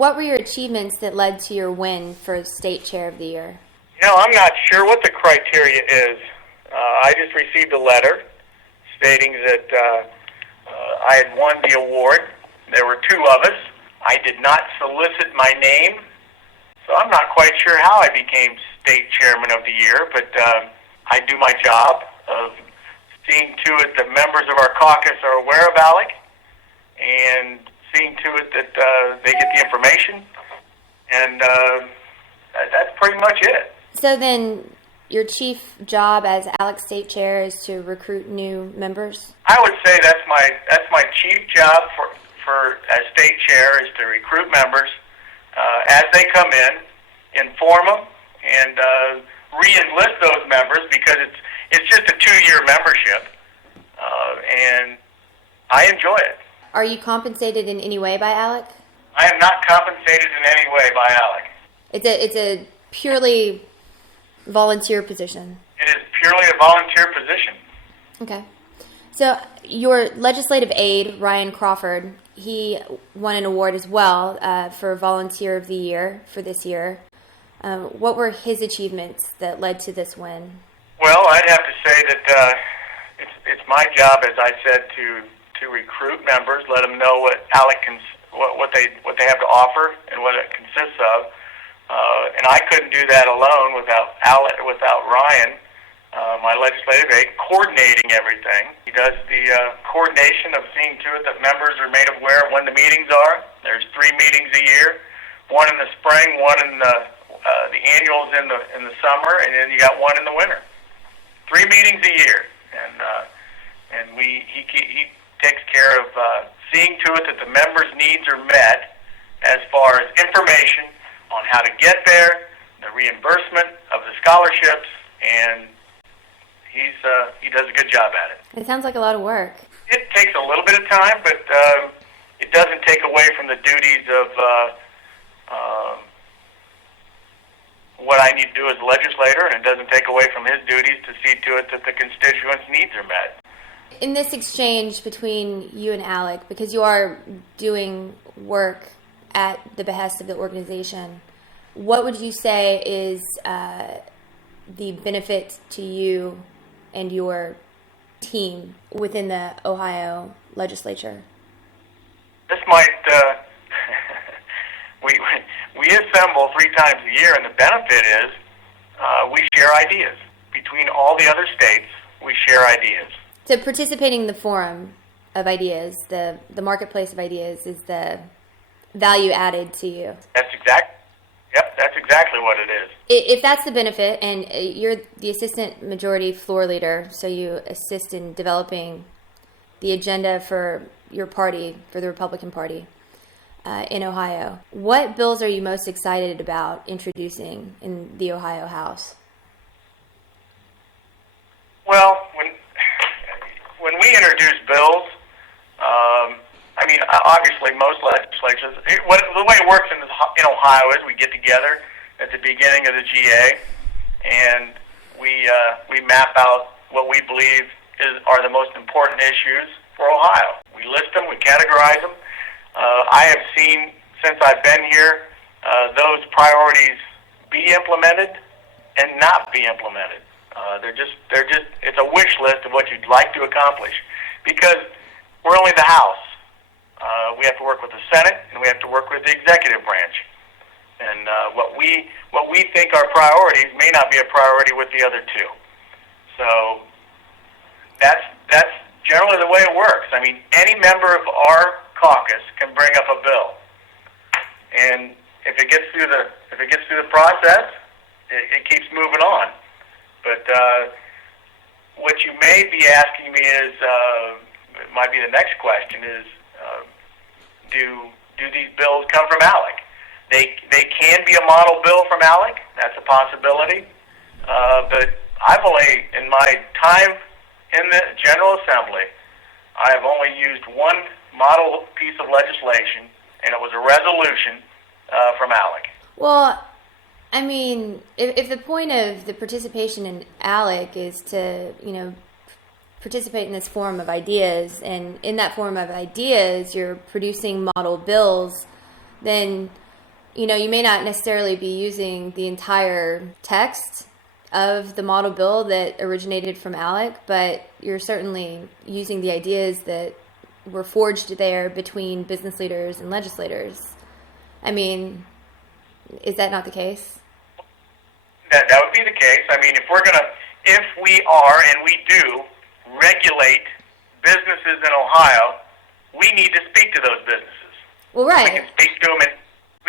what were your achievements that led to your win for State Chair of the Year? I'm not sure what the criteria is. I just received a letter stating that I had won the award. There were two of us. I did not solicit my name, so I'm not quite sure how I became State Chairman of the Year, but I do my job of seeing to it that members of our caucus are aware of ALEC and seeing to it that they get the information, and that's pretty much it. So then your chief job as ALEC State Chair is to recruit new members? I would say that's my chief job for as State Chair, is to recruit members as they come in, inform them, and re-enlist those members, because it's just a 2-year membership, and I enjoy it. Are you compensated in any way by ALEC? I am not compensated in any way by ALEC. It's a purely volunteer position. It is purely a volunteer position. Okay. So your legislative aide, Ryan Crawford, he won an award as well for Volunteer of the Year for this year. What were his achievements that led to this win? Well, I'd have to say that it's my job, as I said, to recruit members, let them know what ALEC what they have to offer and what it consists of. And I couldn't do that alone without Ryan, my legislative aide, coordinating everything. He does the coordination of seeing to it that members are made aware of when the meetings are. There's 3 meetings a year, one in the spring, one in the annuals in the summer, and then you got one in the winter. 3 meetings a year, and he takes care of seeing to it that the members' needs are met as far as information on how to get there, the reimbursement of the scholarships, and he does a good job at it. It sounds like a lot of work. It takes a little bit of time, but it doesn't take away from the duties of what I need to do as a legislator, and it doesn't take away from his duties to see to it that the constituents' needs are met. In this exchange between you and ALEC, because you are doing work at the behest of the organization, what would you say is the benefit to you and your team within the Ohio legislature? This might, we assemble 3 times a year, and the benefit is we share ideas. Between all the other states, we share ideas. So participating in the forum of ideas, the marketplace of ideas, is the value added to you. That's exactly what it is. If that's the benefit, and you're the assistant majority floor leader, so you assist in developing the agenda for your party, for the Republican Party in Ohio, what bills are you most excited about introducing in the Ohio House? Well, when we introduce bills, obviously most legislatures, the way it works in Ohio is we get together at the beginning of the GA, and we map out what we believe are the most important issues for Ohio. We list them, we categorize them. I have seen, since I've been here, those priorities be implemented and not be implemented. It's a wish list of what you'd like to accomplish, because we're only the House. We have to work with the Senate, and we have to work with the executive branch. And what we think are priorities may not be a priority with the other two. So that's generally the way it works. I mean, any member of our caucus can bring up a bill, and if it gets through the process, it keeps moving on. But what you may be asking me is, it might be the next question, is do these bills come from ALEC? They can be a model bill from ALEC. That's a possibility. But I've only, in my time in the General Assembly, I have only used one model piece of legislation, and it was a resolution from ALEC. Well, I mean, if the point of the participation in ALEC is to, participate in this forum of ideas, and in that forum of ideas you're producing model bills, then you may not necessarily be using the entire text of the model bill that originated from ALEC, but you're certainly using the ideas that were forged there between business leaders and legislators. I mean, is that not the case? That would be the case. I mean, if we are, and we do, regulate businesses in Ohio, we need to speak to those businesses. Well, right. We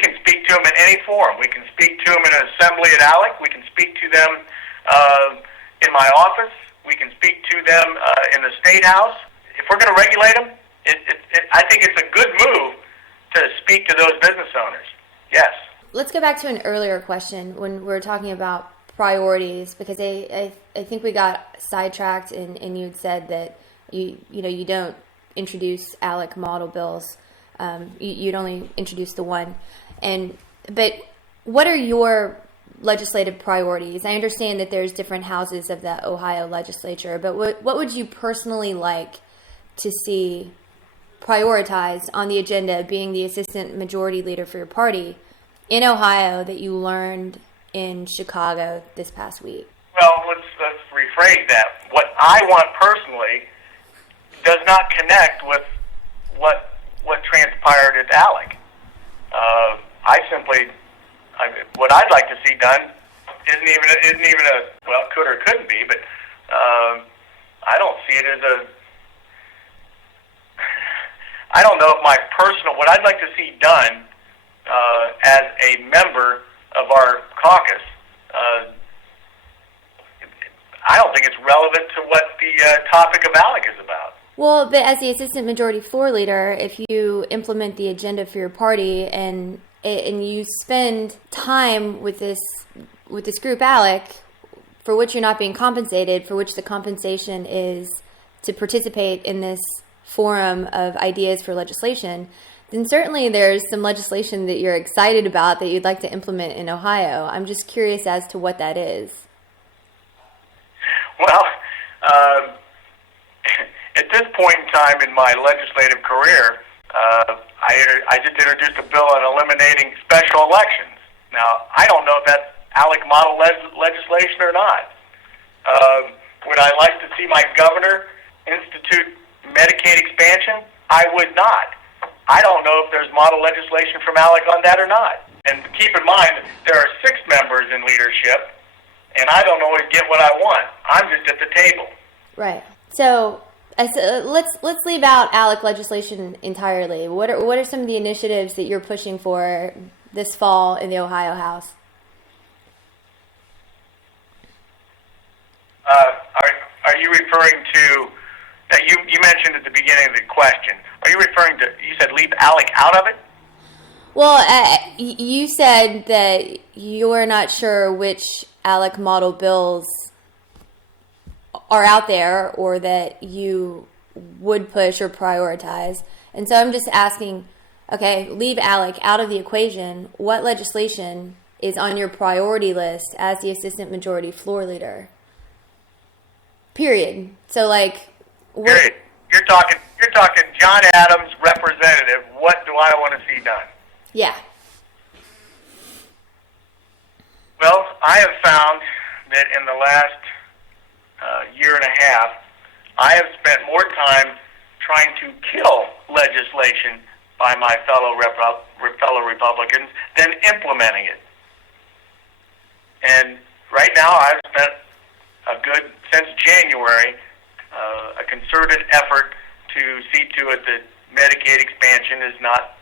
can speak to them in any forum. We can speak to them in an assembly at ALEC. We can speak to them in my office. We can speak to them in the State House. If we're going to regulate them, I think it's a good move to speak to those business owners. Yes. Let's go back to an earlier question when we were talking about priorities, because I think we got sidetracked and you had said that you don't introduce ALEC model bills. You'd only introduce the one. But what are your legislative priorities? I understand that there's different houses of the Ohio legislature, but what would you personally like to see prioritized on the agenda, being the assistant majority leader for your party in Ohio, that you learned in Chicago this past week? Well, let's rephrase that. What I want personally does not connect with what transpired at ALEC. What I'd like to see done isn't even a well, could or couldn't be, but I don't see it as a. I don't know if what I'd like to see done as a member of our caucus. I don't think it's relevant to what the topic of ALEC is about. Well, but as the assistant majority floor leader, if you implement the agenda for your party and you spend time with this group ALEC, for which you're not being compensated, for which the compensation is to participate in this forum of ideas for legislation, then certainly there's some legislation that you're excited about that you'd like to implement in Ohio. I'm just curious as to what that is. Well, at this point in time in my legislative career, I just introduced a bill on eliminating special elections. Now, I don't know if that's ALEC model legislation or not. Would I like to see my governor institute Medicaid expansion? I would not. I don't know if there's model legislation from ALEC on that or not. And keep in mind, there are 6 members in leadership, and I don't always get what I want. I'm just at the table. Right. So let's leave out ALEC legislation entirely. What are some of the initiatives that you're pushing for this fall in the Ohio House? Are you referring to that you mentioned at the beginning of the question? Are you referring to, you said leave ALEC out of it? Well, you said that you're not sure which ALEC model bills are out there or that you would push or prioritize. And so I'm just asking, okay, leave ALEC out of the equation. What legislation is on your priority list as the assistant majority floor leader? Period. So Period. You're talking John Adams, representative. What do I want to see done? Yeah. Well, I have found that in the last year and a half, I have spent more time trying to kill legislation by my fellow Republicans than implementing it. And right now, I've spent since January, a concerted effort to see to it that Medicaid expansion is not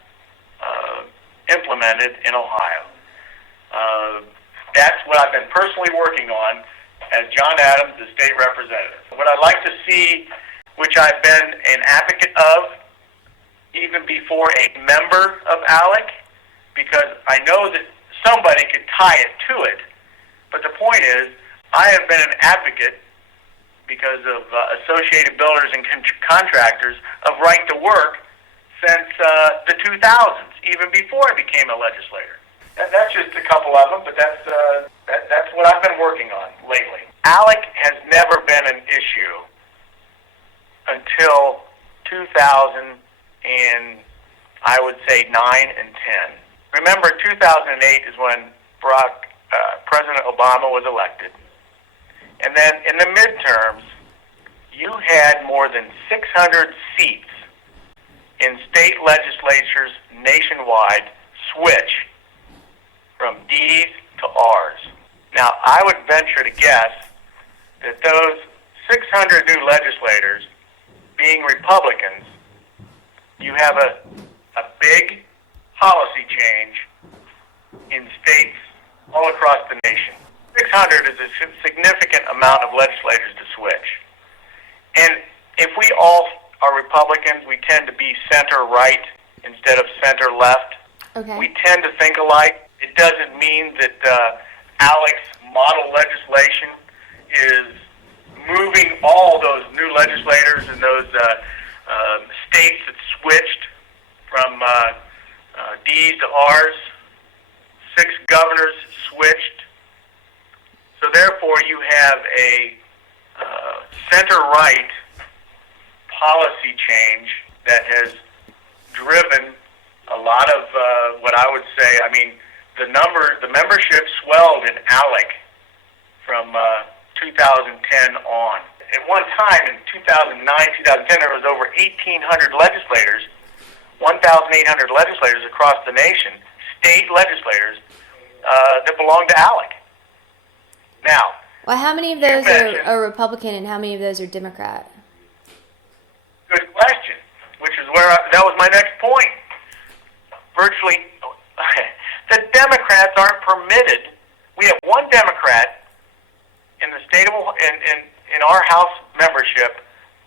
implemented in Ohio. That's what I've been personally working on as John Adams, the state representative. What I'd like to see, which I've been an advocate of even before a member of ALEC, because I know that somebody could tie it to it. But the point is, I have been an advocate because of Associated Builders and Contractors of right to work since the 2000s, even before I became a legislator. That's just a couple of them, but that's what I've been working on lately. ALEC has never been an issue until 2000 and I would say 9 and 10. Remember, 2008 is when President Obama was elected. And then in the midterms, you had more than 600 seats in state legislatures nationwide switch from D's to R's. Now, I would venture to guess that those 600 new legislators, being Republicans, you have a big policy change in states all across the nation. 600 is a significant amount of legislators to switch. And if we all are Republicans, we tend to be center-right instead of center-left. Okay. We tend to think alike. It doesn't mean that ALEC's model legislation is moving all those new legislators and those states that switched from D's to R's. 6 governors switched. So therefore, you have a center-right policy change that has driven a lot of what I would say. I mean, the membership swelled in ALEC from 2010 on. At one time in 2009, 2010, there was over 1,800 legislators, 1,800 legislators across the nation, state legislators that belong to ALEC. Now, well, how many of those are Republican and how many of those are Democrat? Good question, which is where that was my next point. Virtually, the Democrats aren't permitted. We have one Democrat in the state of in our House membership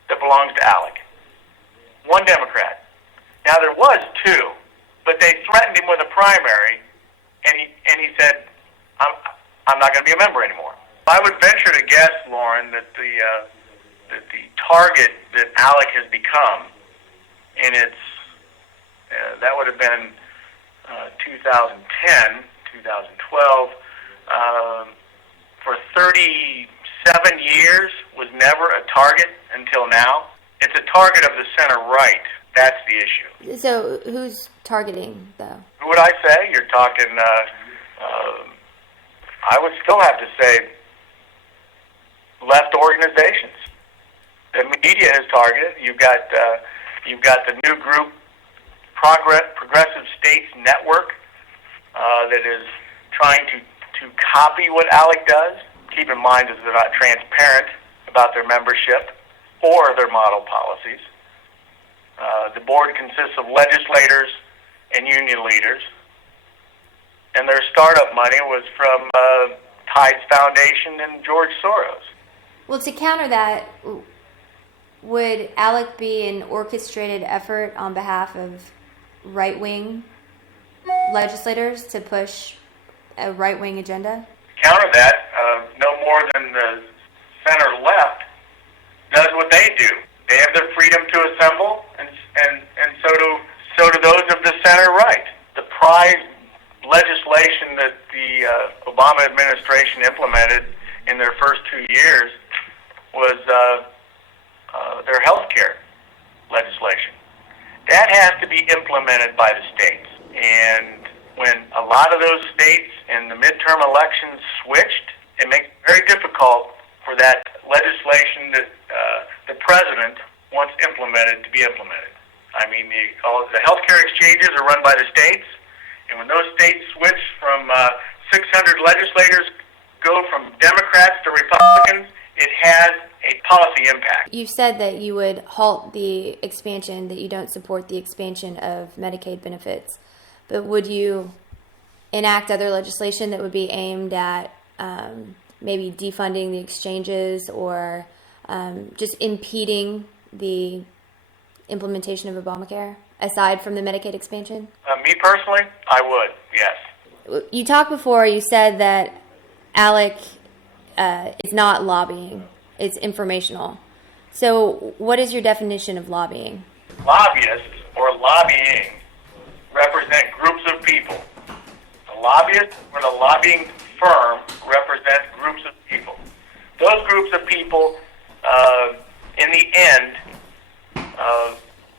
that belongs to ALEC. One Democrat. Now there was 2, but they threatened him with a primary, and he said, "I'm not going to be a member anymore." I would venture to guess, Lauren, that the target that ALEC has become in its that would have been 2010, 2012, for 37 years was never a target until now. It's a target of the center-right. That's the issue. So who's targeting, though? Who would I say? You're talking, I would still have to say left organizations. The media is targeted. You've got the new group, Progressive States Network, that is trying to copy what ALEC does. Keep in mind that they're not transparent about their membership or their model policies. The board consists of legislators and union leaders, and their startup money was from Tides Foundation and George Soros. Well, to counter that, would ALEC be an orchestrated effort on behalf of right-wing legislators to push a right-wing agenda? Counter that, no more than the center-left does what they do. They have their freedom to assemble, and so do those of the center-right. The prize legislation that the Obama administration implemented in their first 2 years was their health care legislation. That has to be implemented by the states. And when a lot of those states in the midterm elections switched, it makes it very difficult for that legislation that the president wants implemented to be implemented. I mean, the health care exchanges are run by the states, and when those states switch from 600 legislators go from Democrats to Republicans, it has a policy impact. You've said that you would halt the expansion, that you don't support the expansion of Medicaid benefits, but would you enact other legislation that would be aimed at maybe defunding the exchanges or just impeding the implementation of Obamacare, aside from the Medicaid expansion? Me personally, I would, yes. You talked before, you said that ALEC is not lobbying, it's informational. So what is your definition of lobbying? Lobbyists or lobbying represent groups of people. The lobbyist or the lobbying firm represent groups of people. Those groups of people, in the end,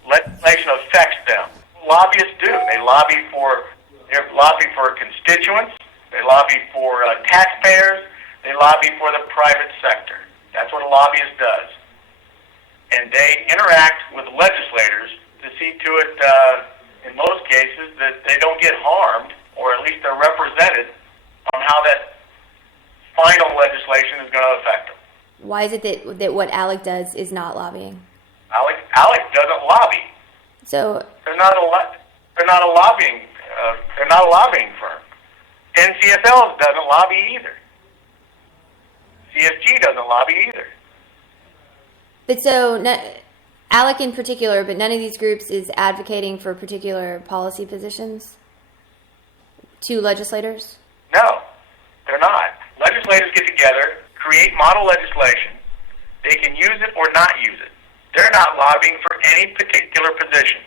legislation affects them. Lobbyists do. They lobby for They lobby for constituents. They lobby for taxpayers. They lobby for the private sector. That's what a lobbyist does. And they interact with legislators to see to it, in most cases, that they don't get harmed, or at least they're represented on how that final legislation is going to affect them. Why is it that what ALEC does is not lobbying? ALEC doesn't lobby. So they're not a lobbying. They're not a lobbying firm. NCSL doesn't lobby either. CSG doesn't lobby either. But so ALEC in particular, but none of these groups is advocating for particular policy positions to legislators? No, they're not. Legislators get together, create model legislation. They can use it or not use it. They're not lobbying for any particular position.